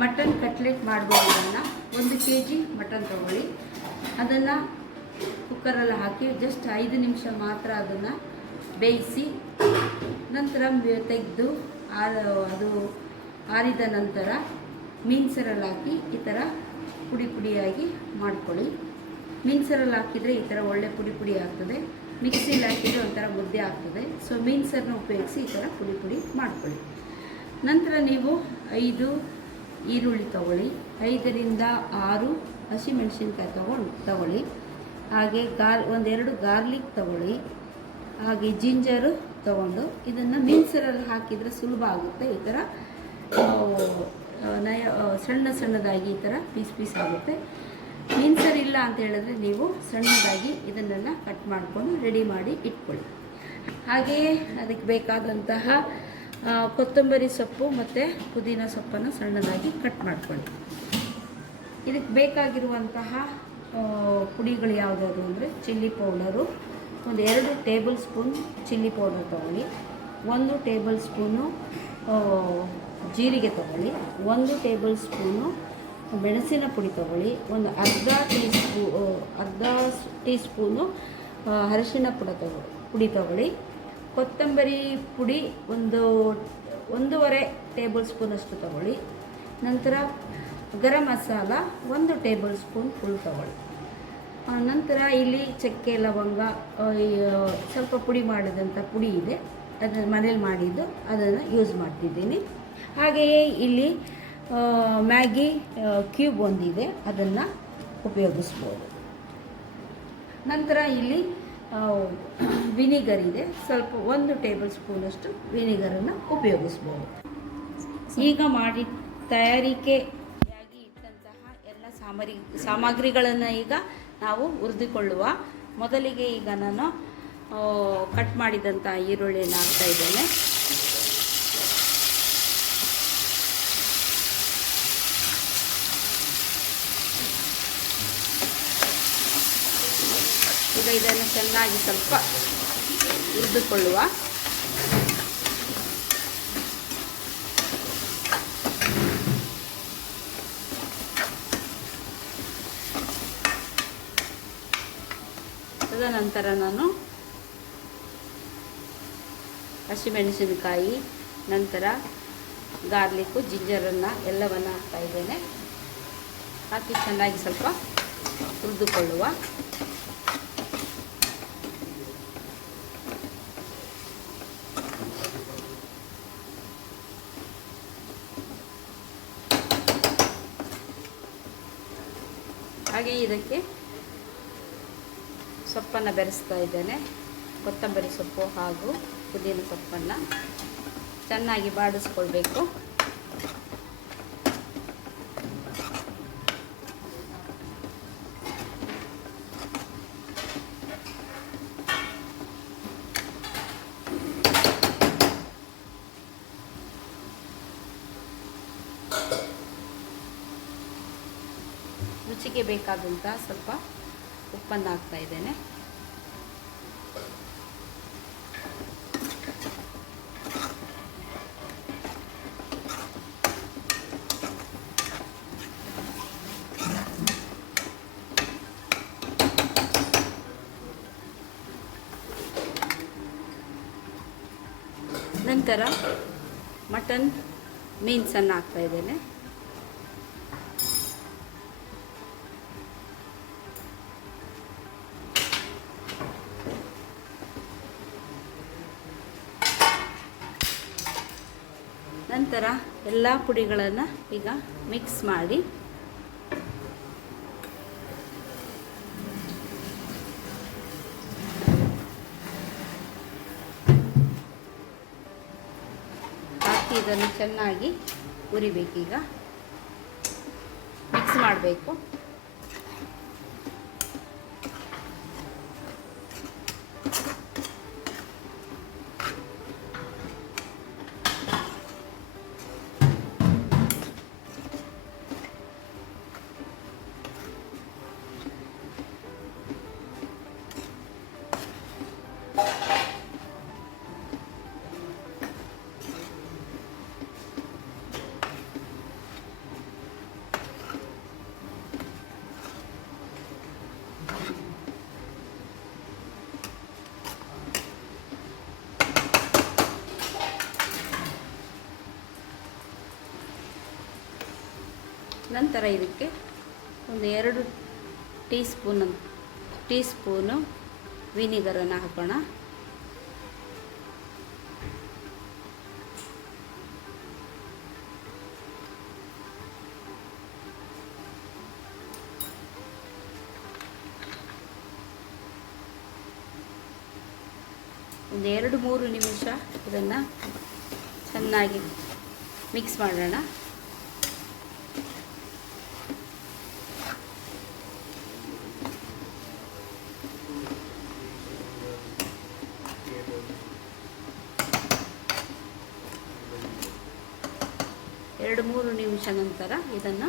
Mutton cutlet ಮಾಡಬಹುದನ್ನು 1 kg mutton ತಗೊಳ್ಳಿ. ಅದನ್ನು ಕುಕ್ಕರಲ್ಲಿ ಹಾಕಿ ಜಸ್ಟ್ 5 ನಿಮಿಷ ಮಾತ್ರ ಅದನ್ನು ಬೇಯಿಸಿ ನಂತರ ತೆಗೆದು ಅದು ಆರಿದ ನಂತರ ಮಿಕ್ಸರಲ್ಲಿ ಹಾಕಿ ಈ ಥರ ಪುಡಿ ಪುಡಿಯಾಗಿ ಮಾಡ್ಕೊಳ್ಳಿ. ಮಿಕ್ಸರಲ್ಲಿ ಹಾಕಿದರೆ ಈ ಥರ ಒಳ್ಳೆ ಪುಡಿ ಪುಡಿ ಆಗ್ತದೆ. ಮಿಕ್ಸಿಲಿ ಹಾಕಿದರೆ ಒಂಥರ ಮುದ್ದೆ ಆಗ್ತದೆ. ಸೊ ಮಿಕ್ಸರ್ನ ಉಪಯೋಗಿಸಿ ಈ ಥರ ಪುಡಿ ಪುಡಿ ಮಾಡ್ಕೊಳ್ಳಿ. ನಂತರ ನೀವು 5 ಈರುಳ್ಳಿ ತಗೊಳ್ಳಿ, 5ರಿಂದ 6 ಹಸಿಮೆಣಸಿನ್ಕಾಯಿ ತಗೊಳ್ಳಿ. ಹಾಗೆ 1-2 ಗಾರ್ಲಿಕ್ ತಗೊಳ್ಳಿ. ಹಾಗೆ ಜಿಂಜರು ತಗೊಂಡು ಇದನ್ನು ಮಿಕ್ಸರಲ್ಲಿ ಹಾಕಿದರೆ ಸುಲಭ ಆಗುತ್ತೆ. ಈ ಥರ ಸಣ್ಣದಾಗಿ ಈ ಥರ ಪೀಸ್ ಆಗುತ್ತೆ. ಮಿಕ್ಸರ್ ಇಲ್ಲ ಅಂತ ಹೇಳಿದ್ರೆ ನೀವು ಸಣ್ಣದಾಗಿ ಇದನ್ನೆಲ್ಲ ಕಟ್ ಮಾಡಿಕೊಂಡು ರೆಡಿ ಮಾಡಿ ಇಟ್ಕೊಳ್ಳಿ. ಹಾಗೆಯೇ ಅದಕ್ಕೆ ಬೇಕಾದಂತಹ ಕೊತ್ತಂಬರಿ ಸೊಪ್ಪು ಮತ್ತು ಪುದೀನ ಸೊಪ್ಪನ್ನು ಸಣ್ಣದಾಗಿ ಕಟ್ ಮಾಡ್ಕೊಳ್ಳಿ. ಇದಕ್ಕೆ ಬೇಕಾಗಿರುವಂತಹ ಪುಡಿಗಳು ಯಾವುದಾದ್ರು ಅಂದರೆ chilli powder 2 table spoon chilli powder ತಗೊಳ್ಳಿ, 1 ಟೇಬಲ್ ಸ್ಪೂನು ಜೀರಿಗೆ ತಗೊಳ್ಳಿ, 1 ಟೇಬಲ್ ಸ್ಪೂನು ಮೆಣಸಿನ ಪುಡಿ ತಗೊಳ್ಳಿ, ಅರ್ಧ ಟೀ ಸ್ಪೂನು ಅರಿಶಿನ ಪುಡಿ ತಗೊಳ್ಳಿ. ಕೊತ್ತಂಬರಿ ಪುಡಿ 1.5 ಟೇಬಲ್ ಸ್ಪೂನಷ್ಟು ತಗೊಳ್ಳಿ. ನಂತರ garam masala 1 table spoon full ತಗೊಳ್ಳಿ. ನಂತರ ಇಲ್ಲಿ ಚಕ್ಕೆ ಲವಂಗ ಸ್ವಲ್ಪ ಪುಡಿ ಮಾಡಿದಂಥ ಪುಡಿ ಇದೆ, ಅದನ್ನು ಮನೇಲಿ ಮಾಡಿದ್ದು ಅದನ್ನು ಯೂಸ್ ಮಾಡ್ತಿದ್ದೀನಿ. ಹಾಗೆಯೇ ಇಲ್ಲಿ ಮ್ಯಾಗಿ ಕ್ಯೂಬ್ ಒಂದಿದೆ, ಅದನ್ನು ಉಪಯೋಗಿಸ್ಬೋದು. ನಂತರ ಇಲ್ಲಿ ವಿನಿಗರ್ ಇದೆ, ಸ್ವಲ್ಪ 1 ಟೇಬಲ್ ಸ್ಪೂನಷ್ಟು ವಿನಿಗರನ್ನು ಉಪಯೋಗಿಸ್ಬೋದು. ಈಗ ತಯಾರಿಕೆಯಾಗಿ ಇಟ್ಟಂತಹ ಎಲ್ಲ ಸಾಮಗ್ರಿಗಳನ್ನು ಈಗ ನಾವು ಹುರಿದುಕೊಳ್ಳುವ. ಮೊದಲಿಗೆ ಈಗ ನಾನು ಕಟ್ ಮಾಡಿದಂಥ ಈರುಳ್ಳಿಯನ್ನು ಹಾಕ್ತಾ ಇದ್ದೇನೆ. ಈಗ ಇದನ್ನು ಚೆನ್ನಾಗಿ ಸ್ವಲ್ಪ ಹುರಿದುಕೊಳ್ಳುವ. ತದನಂತರ ನಾನು ಹಸಿಮೆಣಸಿನಕಾಯಿ, ನಂತರ ಗಾರ್ಲಿಕ್ಕು, ಜಿಂಜರನ್ನು ಎಲ್ಲವನ್ನು ಹಾಕ್ತಾ ಇದ್ದೇನೆ. ಹಾಕಿ ಚೆನ್ನಾಗಿ ಸ್ವಲ್ಪ ಹುರಿದುಕೊಳ್ಳುವ. ಹಾಗೆ ಇದಕ್ಕೆ ಸೊಪ್ಪನ್ನು ಬೆರೆಸ್ತಾ ಇದ್ದೇನೆ. ಕೊತ್ತಂಬರಿ ಸೊಪ್ಪು ಹಾಗೂ ಪುದೀನ ಸೊಪ್ಪನ್ನು ಚೆನ್ನಾಗಿ ಬಾಡಿಸ್ಕೊಳ್ಬೇಕು. ರುಚಿಗೆ ಬೇಕಾದಂಥ ಸ್ವಲ್ಪ ಉಪ್ಪನ್ನು ಹಾಕ್ತಾ ಇದ್ದೇನೆ. ನಂತರ ಮಟನ್ ಮೀನ್ಸನ್ನು ಹಾಕ್ತಾ ಇದ್ದೇನೆ. ನಂತರ ಎಲ್ಲ ಪುಡಿಗಳನ್ನು ಈಗ ಮಿಕ್ಸ್ ಮಾಡಿ ಹಾಕಿ ಇದನ್ನು ಚೆನ್ನಾಗಿ ಹುರಿಬೇಕೀಗ. ಮಿಕ್ಸ್ ಮಾಡಬೇಕು. ನಂತರ ಇದಕ್ಕೆ ಒಂದು 2 ಟೀ ಸ್ಪೂನು ವಿನಿಗರನ್ನು ಹಾಕೋಣ. ಒಂದು 2-3 ನಿಮಿಷ ಇದನ್ನು ಚೆನ್ನಾಗಿ ಮಿಕ್ಸ್ ಮಾಡೋಣ. ಎರಡು 3 ನಿಮಿಷ ನಂತರ ಇದನ್ನು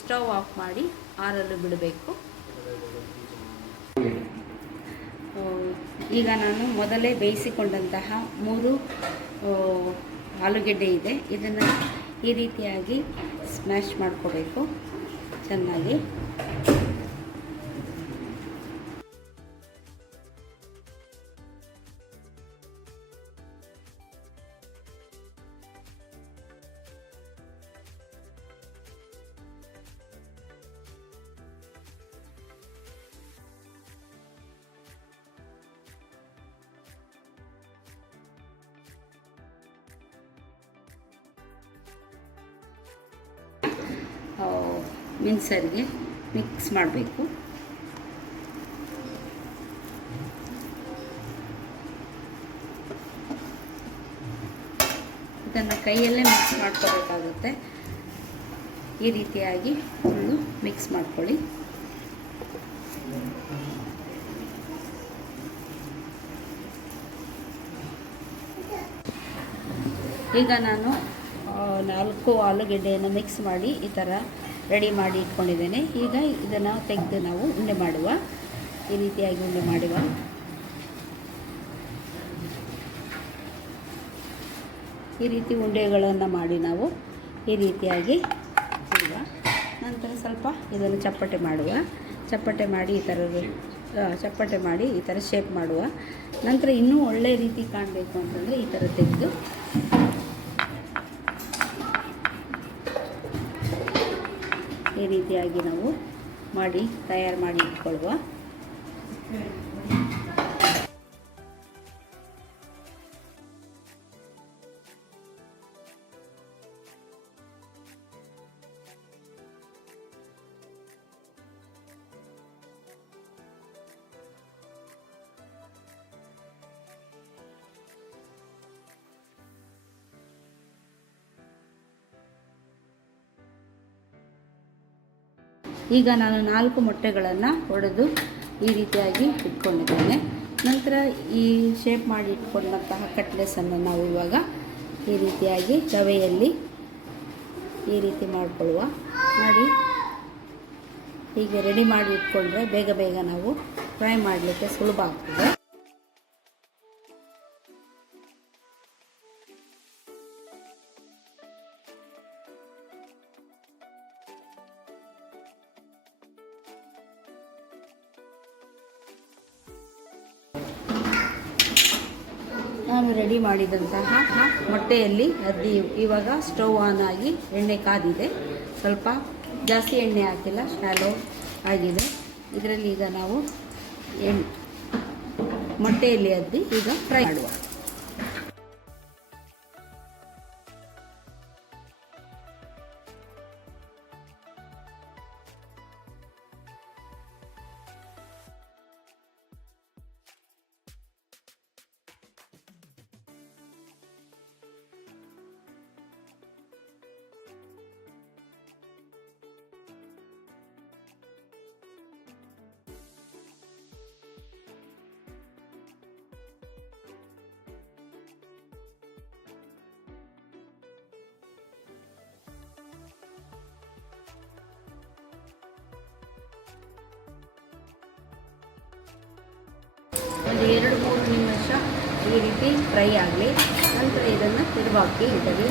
ಸ್ಟವ್ ಆಫ್ ಮಾಡಿ ಆರಲು ಬಿಡಬೇಕು. ಈಗ ನಾನು ಮೊದಲೇ ಬೇಯಿಸಿಕೊಂಡಂತಹ 3 ಆಲೂಗೆಡ್ಡೆ ಇದೆ. ಇದನ್ನು ಈ ರೀತಿಯಾಗಿ ಸ್ಮ್ಯಾಶ್ ಮಾಡ್ಕೋಬೇಕು ಚೆನ್ನಾಗಿ. ಮಿಕ್ಸರ್ಗೆ ಮಿಕ್ಸ್ ಮಾಡಬೇಕು. ಇದನ್ನು ಕೈಯಲ್ಲೇ ಮಿಕ್ಸ್ ಮಾಡ್ಕೋಬೇಕಾಗುತ್ತೆ. ಈ ರೀತಿಯಾಗಿ ಫುಲ್ಲು ಮಿಕ್ಸ್ ಮಾಡ್ಕೊಳ್ಳಿ. ಈಗ ನಾನು 4 ಆಲೂಗೆಡ್ಡೆಯನ್ನು ಮಿಕ್ಸ್ ಮಾಡಿ ಈ ಥರ ರೆಡಿ ಮಾಡಿ ಇಟ್ಕೊಂಡಿದ್ದೇನೆ. ಈಗ ಇದನ್ನು ತೆಗೆದು ನಾವು ಉಂಡೆ ಮಾಡುವ. ಈ ರೀತಿಯಾಗಿ ಉಂಡೆ ಮಾಡುವ. ಈ ರೀತಿ ಉಂಡೆಗಳನ್ನು ಮಾಡಿ ನಾವು ಈ ರೀತಿಯಾಗಿ ಇಡುವ. ನಂತರ ಸ್ವಲ್ಪ ಇದನ್ನು ಚಪ್ಪಟೆ ಮಾಡುವ. ಚಪ್ಪಟೆ ಮಾಡಿ ಈ ಥರ ಶೇಪ್ ಮಾಡುವ. ನಂತರ ಇನ್ನೂ ಒಳ್ಳೆಯ ರೀತಿ ಕಾಣಬೇಕು ಅಂತಂದರೆ ಈ ಥರ ತೆಗೆದು ಈ ರೀತಿಯಾಗಿ ನಾವು ತಯಾರು ಮಾಡಿ ಇಟ್ಕೊಳ್ಳುವ. ಈಗ ನಾನು 4 ಮೊಟ್ಟೆಗಳನ್ನು ಒಡೆದು ಈ ರೀತಿಯಾಗಿ ಇಟ್ಕೊಂಡಿದ್ದೇನೆ. ನಂತರ ಈ ಶೇಪ್ ಮಾಡಿ ಇಟ್ಕೊಂಡಂತಹ ಕಟ್ಲೆಸನ್ನು ನಾವು ಇವಾಗ ಈ ರೀತಿಯಾಗಿ ರವೆಯಲ್ಲಿ ಈ ರೀತಿ ಮಾಡಿಕೊಳ್ಳುವ. ಹೀಗೆ ರೆಡಿ ಮಾಡಿ ಇಟ್ಕೊಂಡ್ರೆ ಬೇಗ ನಾವು ಫ್ರೈ ಮಾಡಲಿಕ್ಕೆ ಸುಲಭ ಆಗ್ತದೆ. ನಾನು ರೆಡಿ ಮಾಡಿದಂತಹ ಮೊಟ್ಟೆಯಲ್ಲಿ ಅದ್ದಿ ಇವಾಗ ಸ್ಟವ್ ಆನ್ ಆಗಿ ಎಣ್ಣೆ ಕಾದಿದೆ. ಸ್ವಲ್ಪ ಜಾಸ್ತಿ ಎಣ್ಣೆ ಹಾಕಿಲ್ಲ, ಶಾಲೋ ಆಗಿದೆ. ಇದರಲ್ಲಿ ಈಗ ನಾವು ಮೊಟ್ಟೆಯಲ್ಲಿ ಅದ್ದಿ ಈಗ ಫ್ರೈ ಮಾಡುವ. ಒಂದು 2-3 ನಿಮಿಷ ಈ ರೀತಿ ಫ್ರೈ ಆಗಲಿ. ನಂತರ ಇದನ್ನು ತಿರುವಾಕಿ ಇಡಲಿ.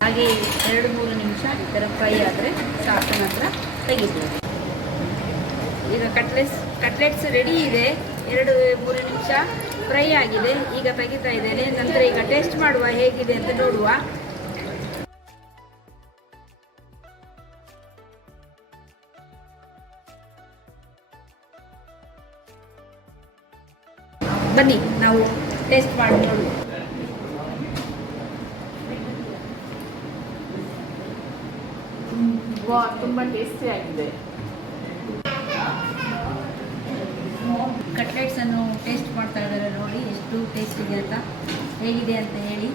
ಹಾಗೆ 2-3 ನಿಮಿಷ ಈ ಥರ ಫ್ರೈ ಆದರೆ ಸಾಕು, ನಂತರ ತೆಗಿಬೋದು. ಈಗ ಕಟ್ಲೆಟ್ಸ್ ರೆಡಿ ಇದೆ. 2-3 ನಿಮಿಷ ಫ್ರೈ ಆಗಿದೆ. ಈಗ ತೆಗಿತಾ ಇದ್ದೇನೆ. ನಂತರ ಈಗ ಟೇಸ್ಟ್ ಮಾಡುವ ಹೇಗಿದೆ ಅಂತ ನೋಡುವ. ಬನ್ನಿ ನಾವು ಟೇಸ್ಟ್ ಮಾಡಿ ನೋಡುವ. ತುಂಬ ಟೇಸ್ಟಿ ಆಗಿದೆ. ಕಟ್ಲೆಟ್ಸನ್ನು ಟೇಸ್ಟ್ ಮಾಡ್ತಾ ಇದ್ದಾರೆ ನೋಡಿ, ಎಷ್ಟು ಟೇಸ್ಟ್ ಇದೆ ಅಂತ, ಹೇಗಿದೆ ಅಂತ ಹೇಳಿ.